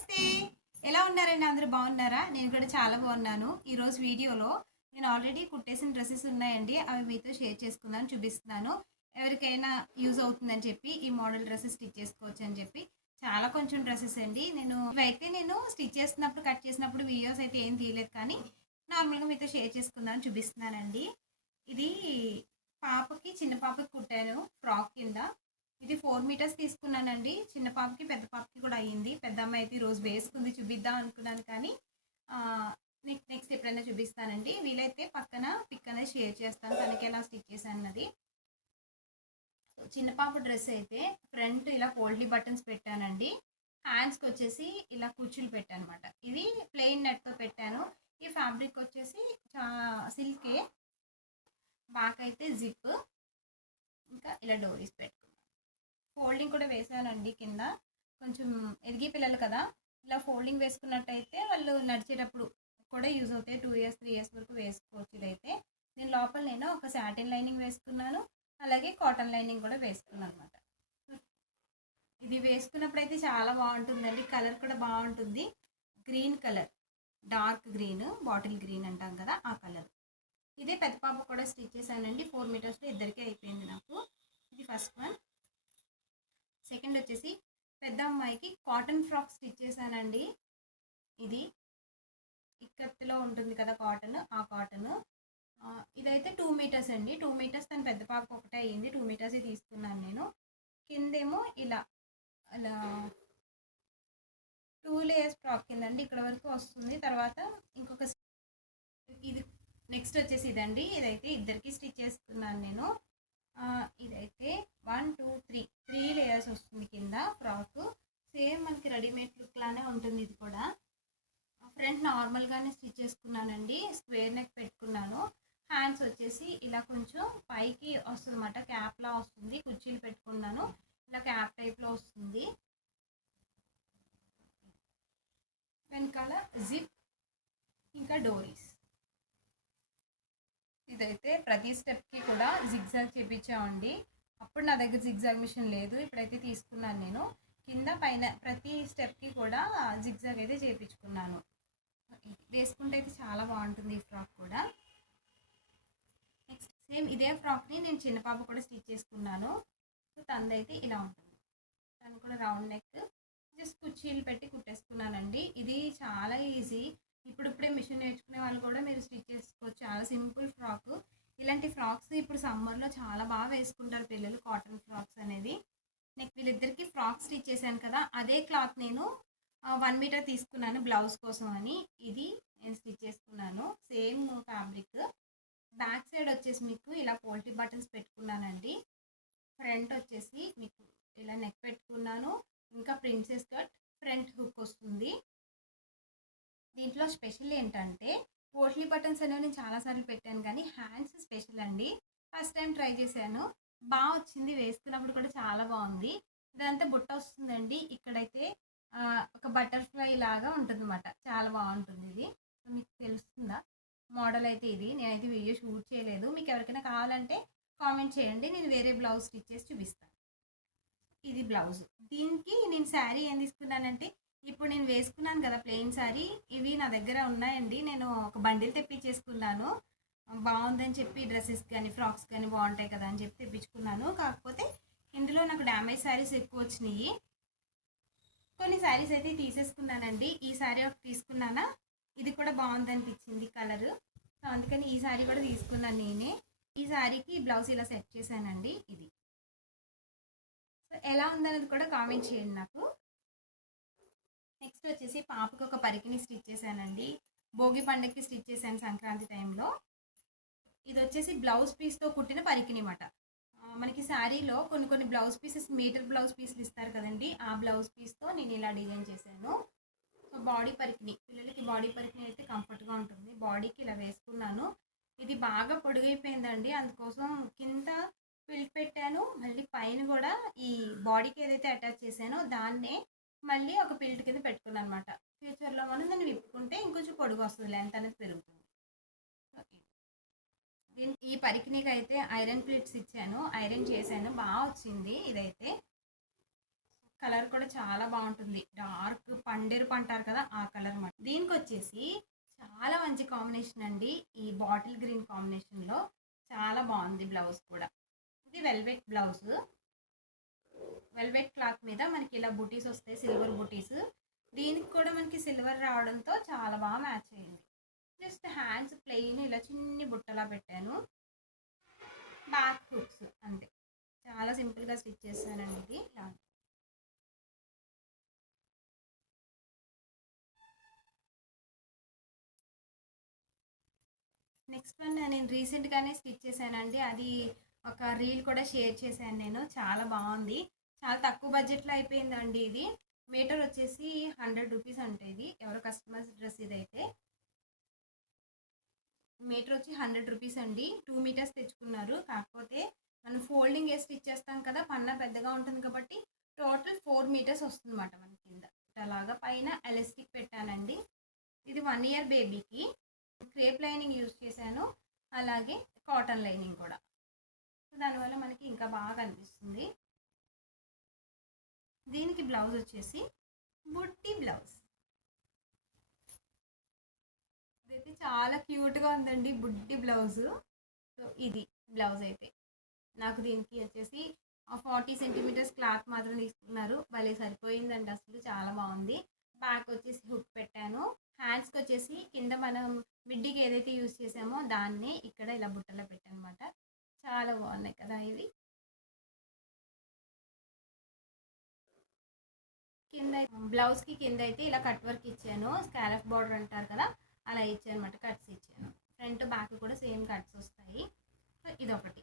నమస్తే. ఎలా ఉన్నారండి? అందరూ బాగున్నారా? నేను కూడా చాలా బాగున్నాను. ఈరోజు వీడియోలో నేను ఆల్రెడీ కుట్టేసిన డ్రెస్సెస్ ఉన్నాయండి. అవి మీతో షేర్ చేసుకుందాం చూపిస్తున్నాను. ఎవరికైనా యూజ్ అవుతుందని చెప్పి ఈ మోడల్ డ్రెస్సెస్ స్టిచ్ చేసుకోవచ్చు అని చెప్పి. చాలా కొంచెం డ్రెస్సెస్ అండి. నేను ఇవైతే నేను స్టిచ్ చేస్తున్నప్పుడు కట్ చేసినప్పుడు వీడియోస్ అయితే ఏం తీయలేదు కానీ నార్మల్గా మీతో షేర్ చేసుకుందాం చూపిస్తున్నానండి. ఇది పాపకి చిన్న పాపకి కుట్టాను ఫ్రాక్ కింద. ఇది ఫోర్ మీటర్స్ తీసుకున్నానండి. చిన్న పాపకి పెద్ద పాపకి కూడా అయ్యింది. పెద్ద అమ్మాయి అయితే ఈరోజు వేసుకుంది చూపిద్దాం అనుకున్నాను కానీ నెక్స్ట్ నెక్స్ట్ ఎప్పుడైనా చూపిస్తానండి. వీలైతే పక్కన పిక్ అనేది షేర్ చేస్తాను. తనకి ఎలా స్టిచ్ చేశాను అన్నది. చిన్న పాప డ్రెస్ అయితే ఫ్రంట్ ఇలా ఫోల్డీ బటన్స్ పెట్టానండి. హ్యాండ్స్కి వచ్చేసి ఇలా కుర్చీలు పెట్టాను అనమాట ఇది ప్లెయిన్ నెట్తో పెట్టాను. ఈ ఫ్యాబ్రిక్ వచ్చేసి చా సిల్కే బ్యాక్ అయితే జిప్ ఇంకా ఇలా డోరీస్ పెట్టుకున్నాను ఫోల్డింగ్ కూడా వేసానండి కింద. కొంచెం ఎదిగి పిల్లలు కదా ఇలా ఫోల్డింగ్ వేసుకున్నట్టయితే వాళ్ళు నడిచేటప్పుడు కూడా యూజ్ అవుతాయి. టూ ఇయర్స్ త్రీ ఇయర్స్ వరకు వేసుకోవచ్చు ఇదైతే. దీని లోపల నేను ఒక శాటిన్ లైనింగ్ వేసుకున్నాను అలాగే కాటన్ లైనింగ్ కూడా వేసుకున్నాను అనమాట ఇది వేసుకున్నప్పుడు అయితే చాలా బాగుంటుందండి. కలర్ కూడా బాగుంటుంది. Green colour dark green bottle green అంటాం కదా ఆ కలర్. ఇదే పెద్ద పాప కూడా స్టిచ్ చేశానండి. ఫోర్ మీటర్స్లో ఇద్దరికే అయిపోయింది నాకు. ఇది ఫస్ట్ వన్. సెకండ్ వచ్చేసి పెద్ద అమ్మాయికి కాటన్ ఫ్రాక్ స్టిచ్ చేశానండి ఇది ఇక్కత్తులో ఉంటుంది కదా కాటన్ ఆ కాటన్. ఇదైతే టూ మీటర్స్ అండి. టూ మీటర్స్ తను పెద్ద పాప ఒకటే అయ్యింది. టూ మీటర్స్ తీసుకున్నాను నేను. కిందేమో ఇలా అలా టూ లేయర్స్ ఫ్రాక్ కిందండి ఇక్కడ వరకు వస్తుంది. తర్వాత ఇంకొక ఇది నెక్స్ట్ వచ్చేసి ఇదండి. ఇదైతే ఇద్దరికి స్టిచ్ చేసుకున్నాను నేను. ఇదైతే one two three three layers వస్తుంది కింద ఫ్రాక్ సేమ్ మనకి రెడీమేడ్ లుక్ లానే ఉంటుంది ఇది కూడా. ఫ్రంట్ నార్మల్గానే స్టిచ్ చేసుకున్నానండి. స్క్వేర్ నెక్ పెట్టుకున్నాను. హ్యాండ్స్ వచ్చేసి ఇలా కొంచెం పైకి వస్తుంది అనమాట క్యాప్లా వస్తుంది. కుర్చీలు పెట్టుకున్నాను. ఇలా క్యాప్ టైప్లో వస్తుంది. వెనకాల జిప్ ఇంకా డోరీస్ అయితే ప్రతి స్టెప్కి కూడా జిగ్జాగ్ చేపించామండి అప్పుడు నా దగ్గర జిగ్జాగ్ మిషన్ లేదు. ఇప్పుడైతే తీసుకున్నాను నేను. కింద పైన ప్రతి స్టెప్కి కూడా జిగ్జాగ్ అయితే చేపించుకున్నాను వేసుకుంటే అయితే చాలా బాగుంటుంది ఈ ఫ్రాక్ కూడా. నెక్స్ట్ సేమ్ ఇదే ఫ్రాక్ని నేను చిన్న పాప కూడా స్టిచ్ చేసుకున్నాను. సో తనదైతే ఇలా ఉంటుంది. తను కూడా రౌండ్ నెక్ జస్ట్ కుర్చీలు పెట్టి కుట్టేసుకున్నానండి. ఇది చాలా ఈజీ. ఇప్పుడిప్పుడే మిషన్ నేర్చుకునే వాళ్ళు కూడా మీరు స్టిచ్ చేసుకోవచ్చు. చాలా సింపుల్ ఫ్రాక్ ఇలాంటి ఫ్రాక్స్ ఇప్పుడు సమ్మర్లో చాలా బాగా వేసుకుంటారు పిల్లలు కాటన్ ఫ్రాక్స్ అనేది. నేను వీళ్ళిద్దరికి ఫ్రాక్ స్టిచ్ చేశాను కదా అదే క్లాత్ నేను వన్ మీటర్ తీసుకున్నాను బ్లౌజ్ కోసం అని. ఇది నేను స్టిచ్ చేసుకున్నాను సేమ్ ఫ్యాబ్రిక్. బ్యాక్ సైడ్ వచ్చేసి మీకు ఇలా పోల్టీ బటన్స్ పెట్టుకున్నానండి. ఫ్రంట్ వచ్చేసి మీకు ఇలా నెక్ పెట్టుకున్నాను ఇంకా ప్రిన్సెస్ కట్ ఫ్రంట్ హుక్ వస్తుంది. దీంట్లో స్పెషల్ ఏంటంటే పోట్లీ బటన్స్ అనేవి నేను చాలాసార్లు పెట్టాను కానీ హ్యాండ్స్ స్పెషల్ అండి. ఫస్ట్ టైం ట్రై చేశాను. బాగా వచ్చింది వేసుకున్నప్పుడు కూడా చాలా బాగుంది. ఇదంతా బుట్ట వస్తుందండి. ఇక్కడైతే ఒక బటర్ఫ్లై లాగా ఉంటుంది అనమాట చాలా బాగుంటుంది ఇది. మీకు తెలుస్తుందా? మోడల్ అయితే ఇది. నేనైతే వీడియో షూట్ చేయలేదు. మీకు ఎవరికైనా కావాలంటే కామెంట్ చేయండి. నేను వేరే బ్లౌజ్ స్టిచ్ చేసి చూపిస్తాను. ఇది బ్లౌజ్. దీనికి నేను శారీ ఏం తీసుకున్నానంటే ఇప్పుడు నేను వేసుకున్నాను కదా ప్లెయిన్ శారీ. ఇవి నా దగ్గర ఉన్నాయండి. నేను ఒక బండిల్ తెప్పించేసుకున్నాను. బాగుందని చెప్పి డ్రెస్సెస్ కానీ ఫ్రాక్స్ కానీ బాగుంటాయి కదా అని చెప్పి తెప్పించుకున్నాను. కాకపోతే ఇందులో నాకు డ్యామేజ్ శారీస్ ఎక్కువ వచ్చినాయి. కొన్ని శారీస్ అయితే తీసేసుకున్నానండి. ఈ శారీ ఒకటి తీసుకున్నానా? ఇది కూడా బాగుంది అనిపించింది కలర్. సో అందుకని ఈ శారీ కూడా తీసుకున్నాను నేనే. ఈ శారీకి బ్లౌజ్ ఇలా సెట్ చేశానండి ఇది. సో ఎలా ఉందనేది కూడా కామెంట్ చేయండి నాకు. నెక్స్ట్ వచ్చేసి పాపకు ఒక పరికిని స్టిచ్ చేశానండి. భోగి పండగకి స్టిచ్ చేశాను సంక్రాంతి టైంలో. ఇది వచ్చేసి బ్లౌజ్ పీస్తో కుట్టిన పరికినమాట మనకి శారీలో కొన్ని కొన్ని బ్లౌజ్ పీసెస్ మీటర్ బ్లౌజ్ పీస్లు ఇస్తారు కదండి ఆ బ్లౌజ్ పీస్తో నేను ఇలా డిజైన్ చేశాను. సో బాడీ పరికిని పిల్లలకి బాడీ పరికిని అయితే కంఫర్ట్గా ఉంటుంది. బాడీకి ఇలా వేసుకున్నాను. ఇది బాగా పొడుగైపోయిందండి. అందుకోసం కింద ఫిల్ట్ పెట్టాను. మళ్ళీ పైన కూడా ఈ బాడీకి ఏదైతే అటాచ్ చేశానో దాన్నే మళ్ళీ ఒక పిల్ట్ కింద పెట్టుకున్నాను అనమాట ఫ్యూచర్లో మనం దాన్ని విప్పుకుంటే ఇంకొంచెం పొడుగు వస్తుంది లెంత్ అనేది పెరుగుతుంది. ఈ పరికినీకి అయితే ఐరన్ ప్లేట్స్ ఇచ్చాను. ఐరన్ చేశాను. బాగా వచ్చింది ఇదైతే. కలర్ కూడా చాలా బాగుంటుంది. డార్క్ పండెరుపు అంటారు కదా ఆ కలర్ మాట దీనికి వచ్చేసి చాలా మంచి కాంబినేషన్ అండి ఈ బాటిల్ గ్రీన్ కాంబినేషన్లో. చాలా బాగుంది బ్లౌజ్ కూడా. ఇది వెల్వెట్ బ్లౌజ్. వెల్వెట్ క్లాత్ మీద మనకి ఇలా బుటీస్ వస్తాయి సిల్వర్ బుటీస్. దీనికి కూడా మనకి సిల్వర్ రావడంతో చాలా బాగా మ్యాచ్ అయింది. జస్ట్ హ్యాండ్స్ ప్లెయిన్ ఇలా చిన్ని బుట్టలా పెట్టాను. బ్యాక్ హుక్స్ అంతే. చాలా సింపుల్గా స్టిచ్ చేశానండి ఇది. ఇలా. నెక్స్ట్ వన్ నేను రీసెంట్గానే స్టిచ్ చేశానండి. అది ఒక రీల్ కూడా షేర్ చేశాను నేను. చాలా బాగుంది. చాలా తక్కువ బడ్జెట్లో అయిపోయిందండి ఇది. మీటర్ వచ్చేసి హండ్రెడ్ రూపీస్ అంటే ఇది. ఎవరో కస్టమర్స్ డ్రెస్ ఇదైతే. మీటర్ వచ్చి హండ్రెడ్ రూపీస్ అండి. టూ మీటర్స్ తెచ్చుకున్నారు. కాకపోతే మనం ఫోల్డింగ్ వేసి స్టిచ్ చేస్తాం కదా పన్న పెద్దగా ఉంటుంది కాబట్టి టోటల్ ఫోర్ మీటర్స్ వస్తుంది అనమాట మన కింద. అలాగా పైన ఎలాస్టిక్ పెట్టానండి. ఇది వన్ ఇయర్ బేబీకి. క్రేప్ లైనింగ్ యూజ్ చేశాను. అలాగే కాటన్ లైనింగ్ కూడా. దానివల్ల మనకి ఇంకా బాగా అనిపిస్తుంది. దీనికి బ్లౌజ్ వచ్చేసి బుట్టి బ్లౌజ్ ఇదైతే చాలా క్యూట్గా ఉందండి బుడ్డి బ్లౌజ్. సో ఇది బ్లౌజ్ అయితే. నాకు దీనికి వచ్చేసి ఫార్టీ సెంటీమీటర్స్ క్లాత్ మాత్రం తీసుకున్నారు. భలే సరిపోయిందండి అసలు చాలా బాగుంది. బ్యాక్ వచ్చేసి హుక్ పెట్టాను. హ్యాండ్స్కి వచ్చేసి కింద మనం మిడ్డీకి ఏదైతే యూజ్ చేసామో దాన్ని ఇక్కడ ఇలా బుట్టలో పెట్టానమాట. చాలా బాగున్నాయి కదా ఇవి. కింద బ్లౌజ్కి కింద అయితే ఇలా కట్ వర్క్ ఇచ్చాను. స్కారఫ్ బార్డర్ అంటారు కదా అలా ఇచ్చాను కట్స్ ఇచ్చాను. ఫ్రంట్ బ్యాక్ కూడా సేమ్ కట్స్ వస్తాయి. సో ఇదొకటి.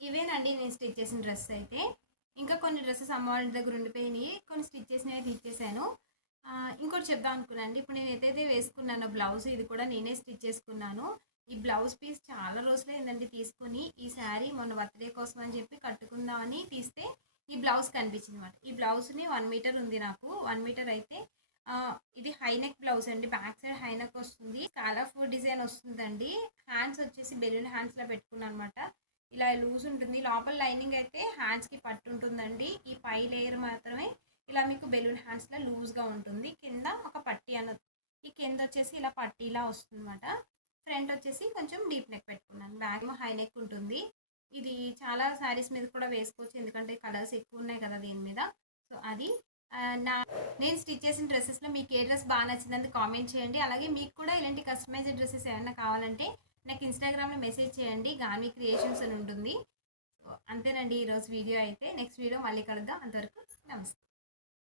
ఇవేనండి నేను స్టిచ్ చేసిన డ్రెస్ అయితే. ఇంకా కొన్ని డ్రెస్సెస్ అమ్మ వాళ్ళ దగ్గర ఉండిపోయినాయి. కొన్ని స్టిచ్ చేసినవి ఇచ్చేసాను ఇంకోటి చెప్దాం అనుకున్నాను ఇప్పుడు నేను ఏదైతే వేసుకున్నానో బ్లౌజ్ ఇది కూడా నేనే స్టిచ్ చేసుకున్నాను. ఈ బ్లౌజ్ పీస్ చాలా రోజులైందండి తీసుకుని. ఈ శారీ మొన్న బర్త్డే కోసం అని చెప్పి కట్టుకుందామని తీస్తే ఈ బ్లౌజ్ కనిపించింది అనమాట ఈ బ్లౌజ్ని వన్ మీటర్ ఉంది నాకు. వన్ మీటర్ అయితే ఇది హైనెక్ బ్లౌజ్ అండి. బ్యాక్ సైడ్ హైనెక్ వస్తుంది. స్కాలఫ్ డిజైన్ వస్తుందండి. హ్యాండ్స్ వచ్చేసి బెలూన్ హ్యాండ్స్లో పెట్టుకున్నాను అనమాట ఇలా లూజ్ ఉంటుంది. లోపల లైనింగ్ అయితే హ్యాండ్స్కి పట్టు ఉంటుందండి. ఈ పై లేయర్ మాత్రమే ఇలా మీకు బెలూన్ హ్యాండ్స్లో లూజ్గా ఉంటుంది. కింద ఒక పట్టీ అన్నది. ఈ కింద వచ్చేసి ఇలా పట్టీలా వస్తుంది అనమాట ఫ్రంట్ వచ్చేసి కొంచెం డీప్ నెక్ పెట్టుకున్నాను. బ్యాక్ హై నెక్ ఉంటుంది. ఇది చాలా శారీస్ మీద కూడా వేసుకోవచ్చు. ఎందుకంటే కలర్స్ ఎక్కువ ఉన్నాయి కదా దీని మీద. సో అది నా నేను స్టిచ్ చేసిన డ్రెస్సెస్లో మీకు ఏ డ్రెస్ బాగా నచ్చిందని కామెంట్ చేయండి. అలాగే మీకు కూడా ఇలాంటి కస్టమైజ్డ్ డ్రెస్సెస్ ఏమైనా కావాలంటే నాకు ఇన్స్టాగ్రామ్లో మెసేజ్ చేయండి. గామి క్రియేషన్స్ అని ఉంటుంది. అంతేనండి ఈరోజు వీడియో అయితే. నెక్స్ట్ వీడియో మళ్ళీ కలుద్దాం. అంతవరకు నమస్తే.